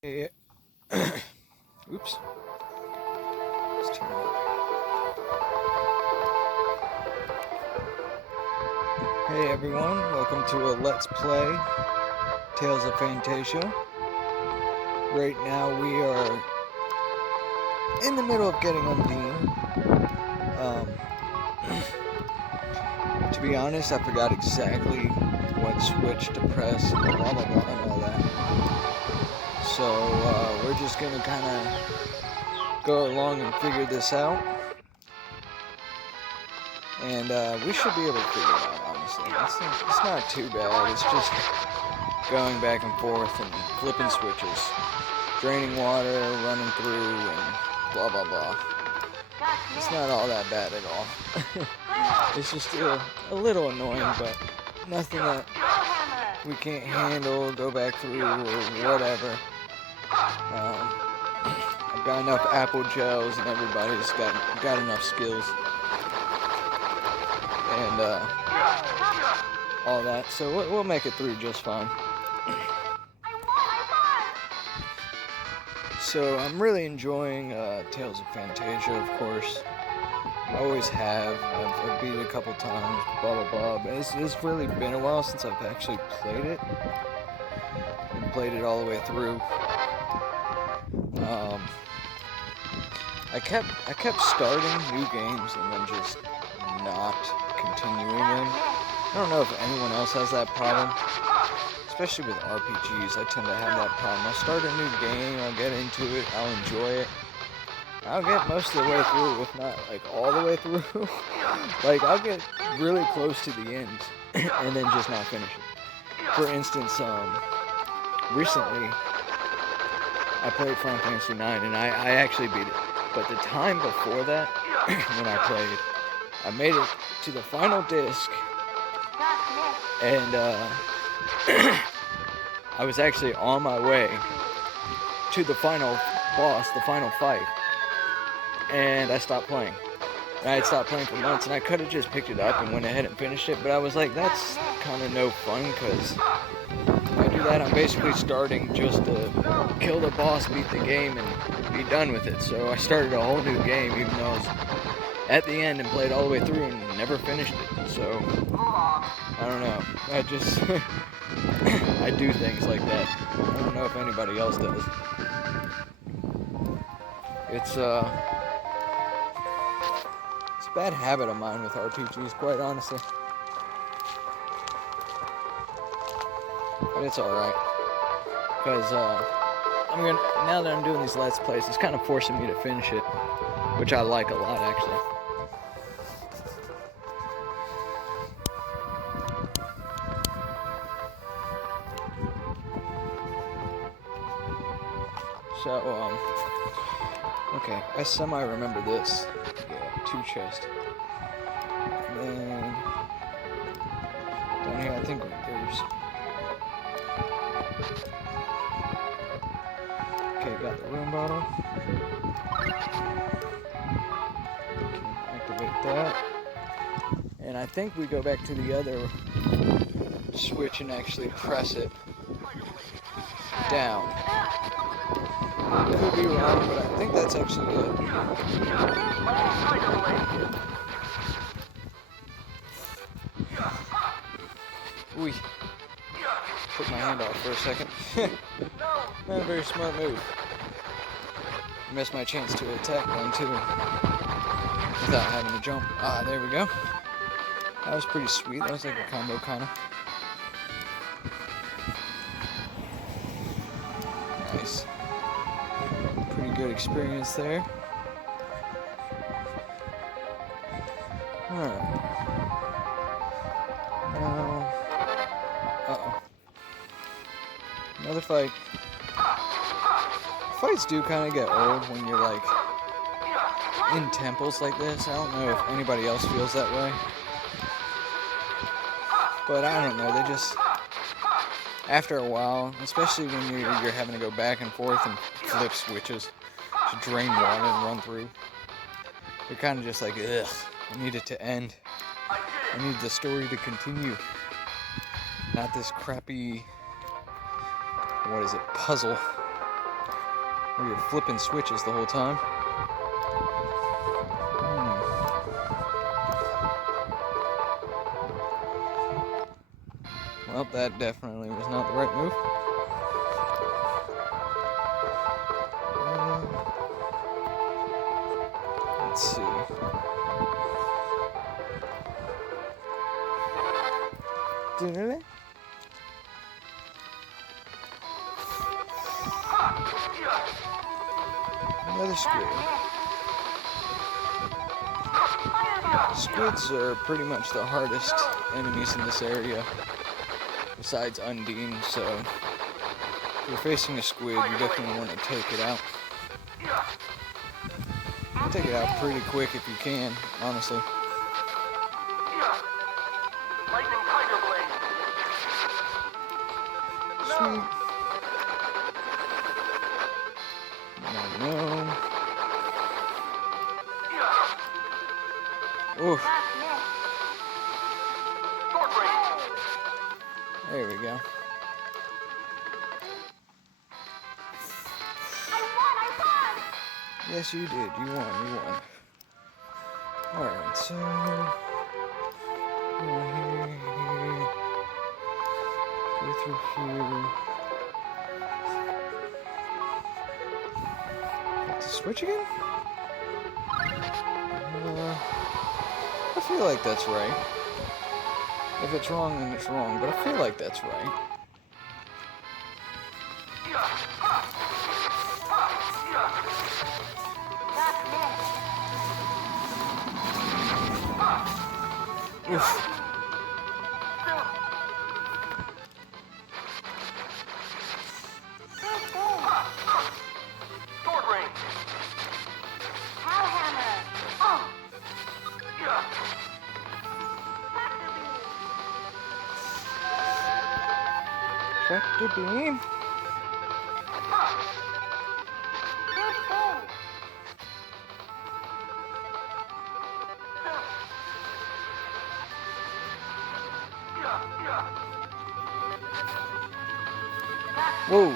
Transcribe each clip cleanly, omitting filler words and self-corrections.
Hey, oops. Let's turn it up. Hey everyone, welcome to a Let's Play Tales of Phantasia. Right now we are in the middle of getting Undine. To be honest, I forgot exactly what switch to press and blah blah blah and all that. So we're just gonna kind of go along and figure this out. And we should be able to figure it out, honestly. It's not too bad. It's just going back and forth and flipping switches. Draining water, running through, and blah, blah, blah. It's not all that bad at all. It's just a little annoying, but nothing that we can't handle, go back through, or whatever. I've got enough apple gels, and everybody's got enough skills. And all that, so we'll make it through just fine. So I'm really enjoying Tales of Phantasia, of course. I always have. I've beat it a couple times, blah blah blah. But it's really been a while since I've actually played it and played it all the way through. I kept starting new games and then just not continuing them. I don't know if anyone else has that problem, especially with RPGs. I tend to have that problem. I'll start a new game, I'll get into it, I'll enjoy it. I'll get most of the way through, if not like all the way through. Like I'll get really close to the end and then just not finish it. For instance, recently I played Final Fantasy IX and I actually beat it. But the time before that, when I played, I made it to the final disc, and I was actually on my way to the final boss, the final fight, and I stopped playing. And I had stopped playing for months, and I could have just picked it up and went ahead and finished it, but I was like, that's kind of no fun, because if I do that, I'm basically starting just to kill the boss, beat the game, and be done with it. So I started a whole new game, even though I was at the end and played all the way through and never finished it. So I don't know. I just I do things like that. I don't know if anybody else does. It's a bad habit of mine with RPGs, quite honestly. But it's alright. Because now that I'm doing these Let's Plays, it's kind of forcing me to finish it, which I like a lot, actually. So, okay, I semi-remember this. Yeah, 2 chests. And then, down here, I think there's... Okay, got the room bottle. Activate that. And I think we go back to the other switch and actually press it down. Could be wrong, but I think that's actually it. Ooh. Put my hand off for a second. Not a very smart move. Missed my chance to attack one too, without having to jump. Ah, there we go. That was pretty sweet. That was like a combo, kind of. Nice. Pretty good experience there. Alright. Now... Uh-oh. Another fight. Fights do kind of get old when you're, like, in temples like this. I don't know if anybody else feels that way. But I don't know, they just... After a while, especially when you're having to go back and forth and flip switches to drain water and run through, you're kind of just like, ugh, I need it to end. I need the story to continue. Not this crappy, what is it, puzzle Where you're flipping switches the whole time. Well, that definitely was not the right move. Let's see. Another squid. Squids are pretty much the hardest enemies in this area, besides Undine, so if you're facing a squid, you definitely want to take it out. Take it out pretty quick if you can, honestly. Sweet. No. Oof. There we go. Yes, you did. You won. Alright, so... here. Go through here. Hit the switch again? I feel like that's right. If it's wrong, then it's wrong, but I feel like that's right. Oof. Tractor beam. Whoa.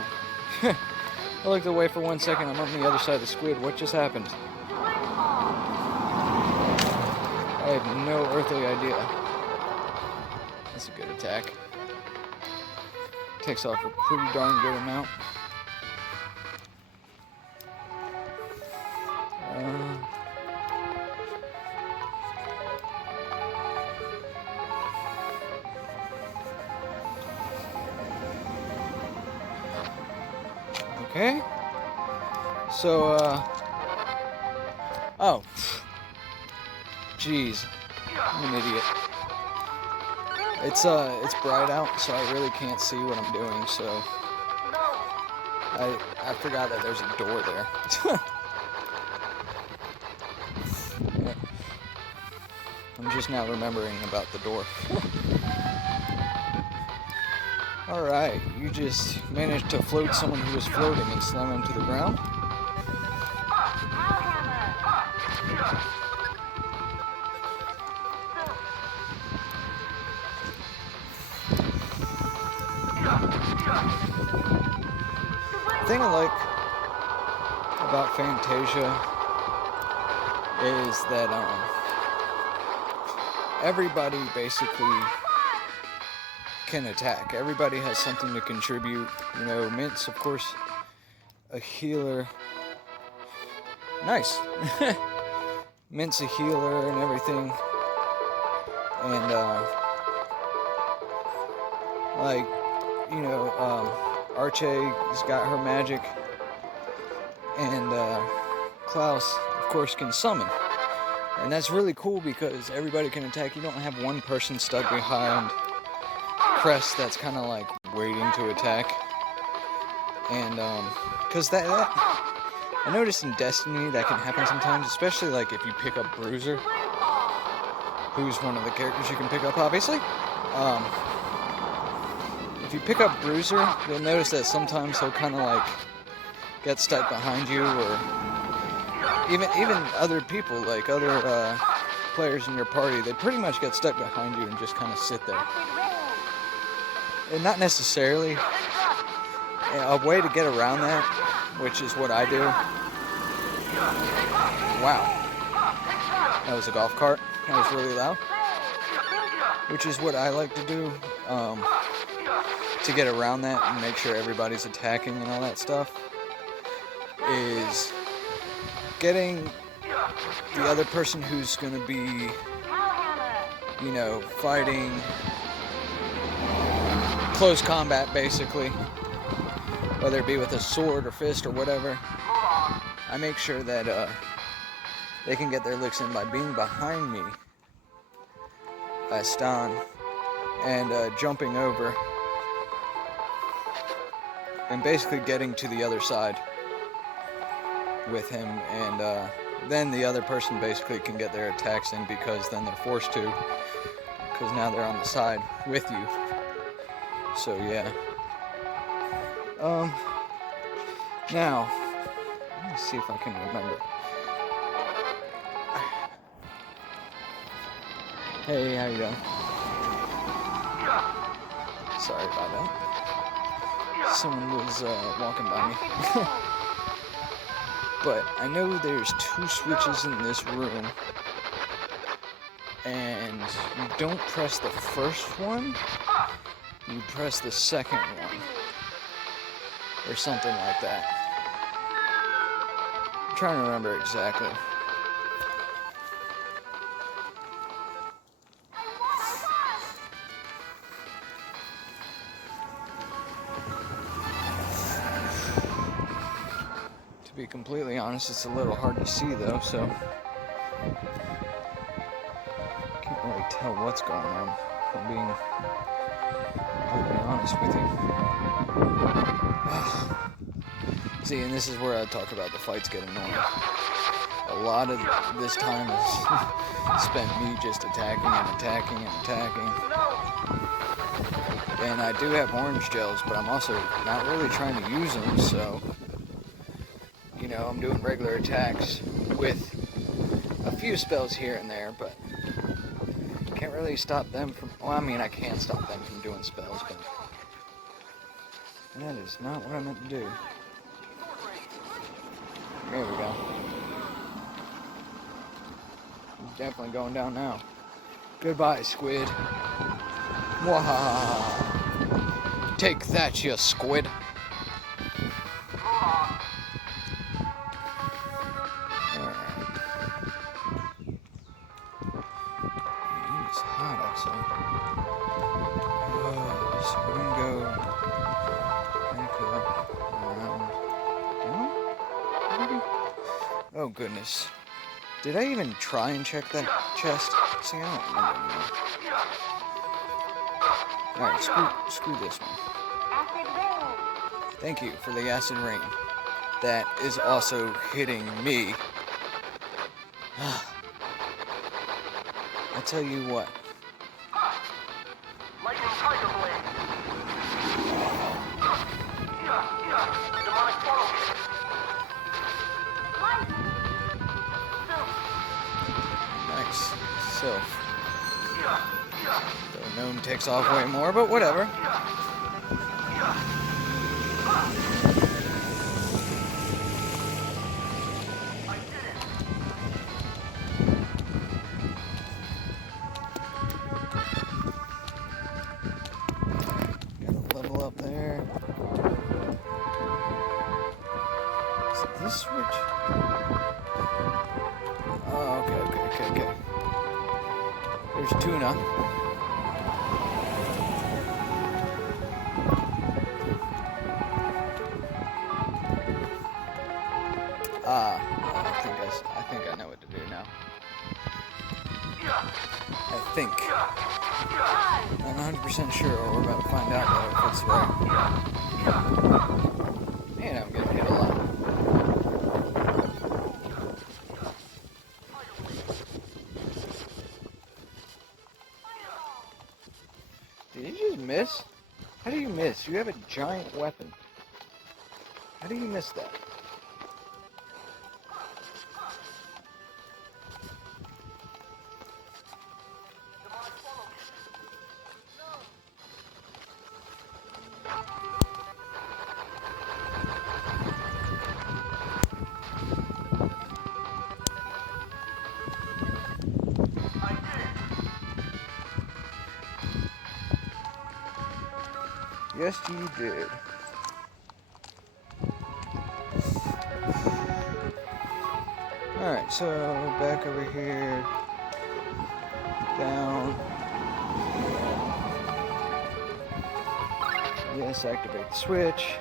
I looked away for 1 second. I'm on the other side of the squid. What just happened? I have no earthly idea. That's a good attack. Takes off a pretty darn good amount. Okay. So, oh. Jeez. I'm an idiot. It's bright out, so I really can't see what I'm doing, so I forgot that there's a door there. Yeah. I'm just now remembering about the door. Alright, you just managed to float someone who was floating and slam him to the ground. The thing I like about Phantasia is that everybody basically can attack. Everybody has something to contribute. You know, Mint's, of course, a healer. Nice. Mint's a healer and everything. And, like, you know, Arche's got her magic. And, Klaus, of course, can summon. And that's really cool because everybody can attack. You don't have one person stuck behind crest that's kind of like waiting to attack. And because that I noticed in Destiny that can happen sometimes, especially like if you pick up Bruiser, who's one of the characters you can pick up, obviously. If you pick up Bruiser, you'll notice that sometimes he'll kind of like get stuck behind you, or even other people, like other players in your party, they pretty much get stuck behind you and just kind of sit there. And not necessarily. A way to get around that which is what I do. Wow. That was a golf cart. That was really loud. Which is what I like to do to get around that and make sure everybody's attacking and all that stuff, is getting the other person who's going to be, you know, fighting close combat, basically, whether it be with a sword or fist or whatever. I make sure that they can get their licks in by being behind me, Stan, and jumping over and basically getting to the other side with him, and then the other person basically can get their attacks in, because then they're forced to, because now they're on the side with you. So yeah. Now, let me see if I can remember. Hey, how you doing? Sorry about that. Someone was walking by me. But I know there's 2 switches in this room, and you don't press the first one, you press the second one, or something like that. I'm trying to remember exactly. To be completely honest, it's a little hard to see though, so can't really tell what's going on, if I'm being completely honest with you. See, and this is where I talk about the fights get annoying. A lot of this time is spent me just attacking and attacking and attacking. And I do have orange gels, but I'm also not really trying to use them, so, you know, I'm doing regular attacks with a few spells here and there, but can't really stop them from, well, I mean, I can stop them from doing spells, but that is not what I meant to do. There we go. He's definitely going down now. Goodbye, squid. Wahaha. Take that, you squid. It's hot outside. So we're gonna go back up, around, down, maybe? Oh goodness. Did I even try and check that chest? See, I don't remember anymore. Alright, screw this one. Thank you for the acid rain. That is also hitting me. I tell you what. Lightning Tiger Blade. Demonic Funnel Kick. Nice. Sylph. The gnome takes off way more, but whatever. Level up there. Is it this switch? Oh, okay. There's tuna. I think I know what to do now. I think. I'm not 100% sure, or we're about to find out though if it's right. And I'm getting hit a lot. Did you just miss? How do you miss? You have a giant weapon. How do you miss that? Yes, you did. Alright, so back over here. Down. Yes, activate the switch.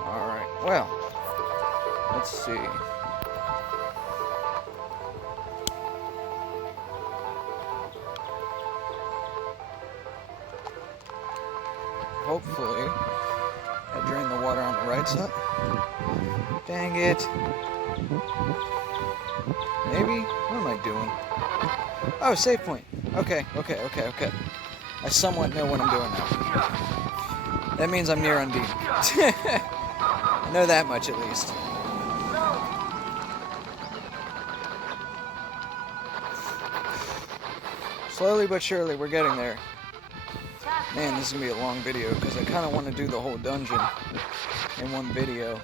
Alright, well, let's see. Hopefully, I drain the water on the right side. Dang it. Maybe? What am I doing? Oh, save point. Okay. I somewhat know what I'm doing now. That means I'm near Undine. I know that much at least. Slowly but surely, we're getting there. Man, this is going to be a long video because I kind of want to do the whole dungeon in one video,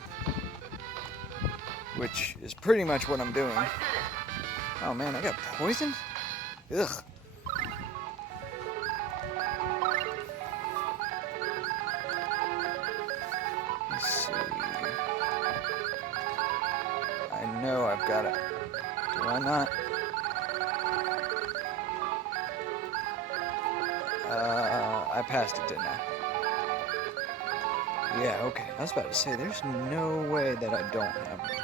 which is pretty much what I'm doing. Oh man, I got poisoned? Ugh. Let's see. I know I've got it. Do I not? I passed it, didn't I? Yeah, okay. I was about to say, there's no way that I don't have it.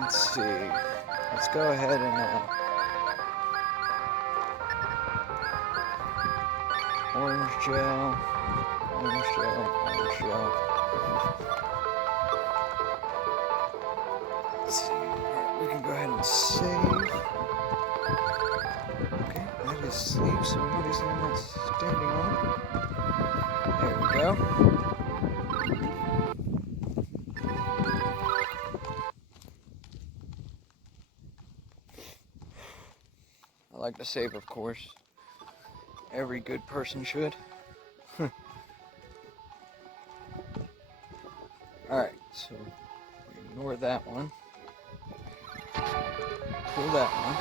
Let's see. Let's go ahead and orange gel, orange gel, orange gel. Let's see. Alright, we can go ahead and save. Okay, that is sleep, so nobody's not standing on it. There we go. I like to save, of course. Every good person should. Alright, so ignore that one. Pull that one.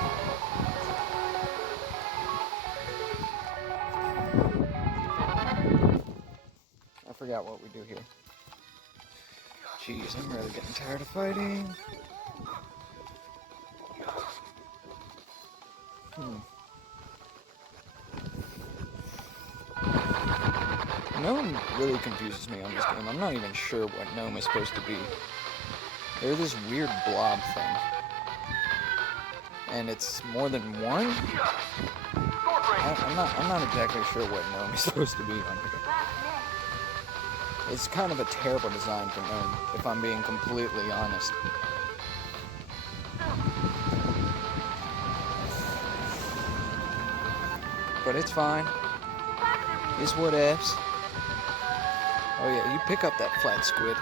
I forgot what we do here. Jeez, I'm really getting tired of fighting. Gnome really confuses me on this game. I'm not even sure what Gnome is supposed to be. They're this weird blob thing. And it's more than one? I'm not exactly sure what Gnome is supposed to be on here. It's kind of a terrible design for Gnome, if I'm being completely honest. But it's fine. It's whatevs. Oh yeah, you pick up that flat squid.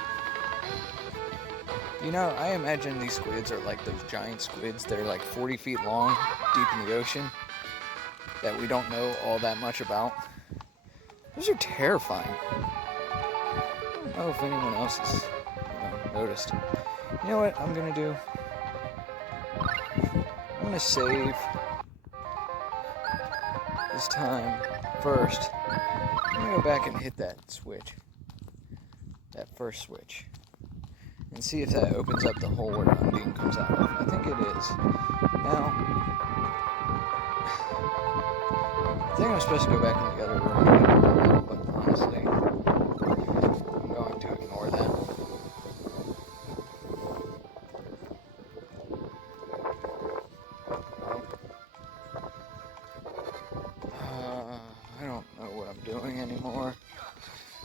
You know, I imagine these squids are like those giant squids. They're like 40 feet long, deep in the ocean, that we don't know all that much about. Those are terrifying. I don't know if anyone else has noticed. You know what I'm gonna do? I'm gonna save this time first. I'm gonna go back and hit that switch. That first switch. And see if that opens up the hole where Undine comes out of. I think it is. Now, I think I'm supposed to go back in the other room, but honestly, I'm going to ignore that. I don't know what I'm doing anymore.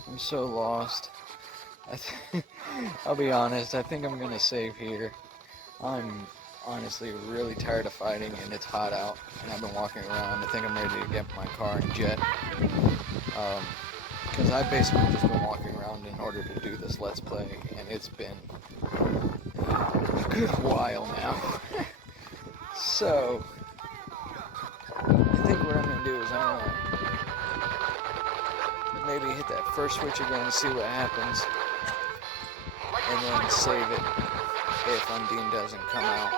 I'm so lost. I'll be honest, I think I'm gonna save here. I'm honestly really tired of fighting and it's hot out and I've been walking around. I think I'm ready to get my car and jet. Because I've basically just been walking around in order to do this Let's Play and it's been a good while now. So, I think what I'm gonna do is I'm gonna maybe hit that first switch again, see what happens, and then save it if Undine doesn't come out,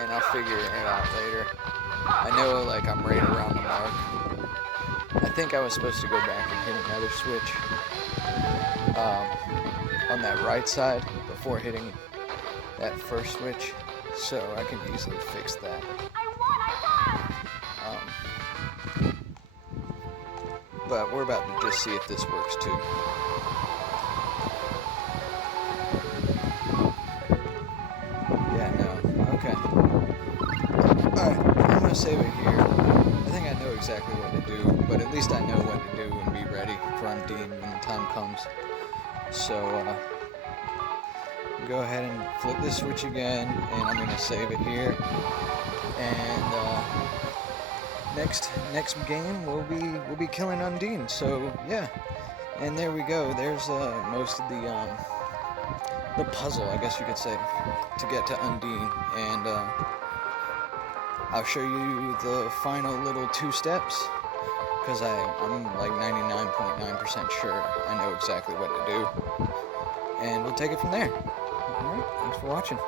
and I'll figure it out later. I know, like, I'm right around the mark. I think I was supposed to go back and hit another switch on that right side before hitting that first switch, so I can easily fix that. But we're about to just see if this works too. Yeah, no. Okay. Alright, I'm gonna save it here. I think I know exactly what to do, but at least I know what to do and be ready for Undine when the time comes. So, go ahead and flip this switch again, and I'm gonna save it here. And next game we'll be killing Undine. So yeah, and there we go. There's most of the puzzle, I guess you could say, to get to Undine, and I'll show you the final little 2 steps, because I'm like 99.9% sure I know exactly what to do, and we'll take it from there. Alright, thanks for watching.